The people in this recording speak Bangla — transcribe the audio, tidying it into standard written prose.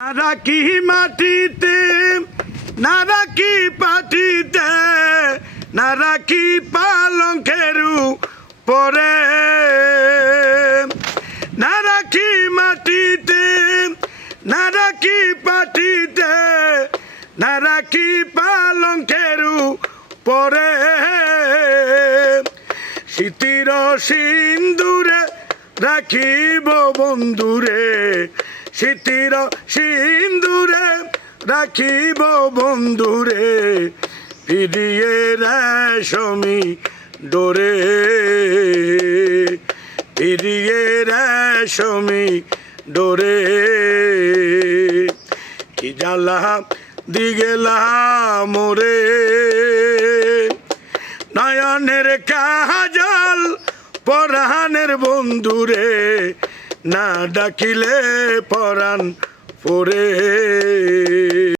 না রাখি মাটিতে না রাখি পাটিতে না রাখি পালঙ্কের পরে না রাখি মাটিতে না রাখি পাটিতে না রাখি পালঙ্কের পরে শীতির সিন্দুরে রাখিব বন্ধুরে শীতির সিন্দুরে রাখিব বন্ধুরে ফিরিয়ে রেশমি ডোরে ফিরিয়ে রেশমি ডোরে কি জ্বালা দিগেলা মোরে নয়নের কাজল পরাণের বন্ধুরে না ডাকিলে পরাণ পরে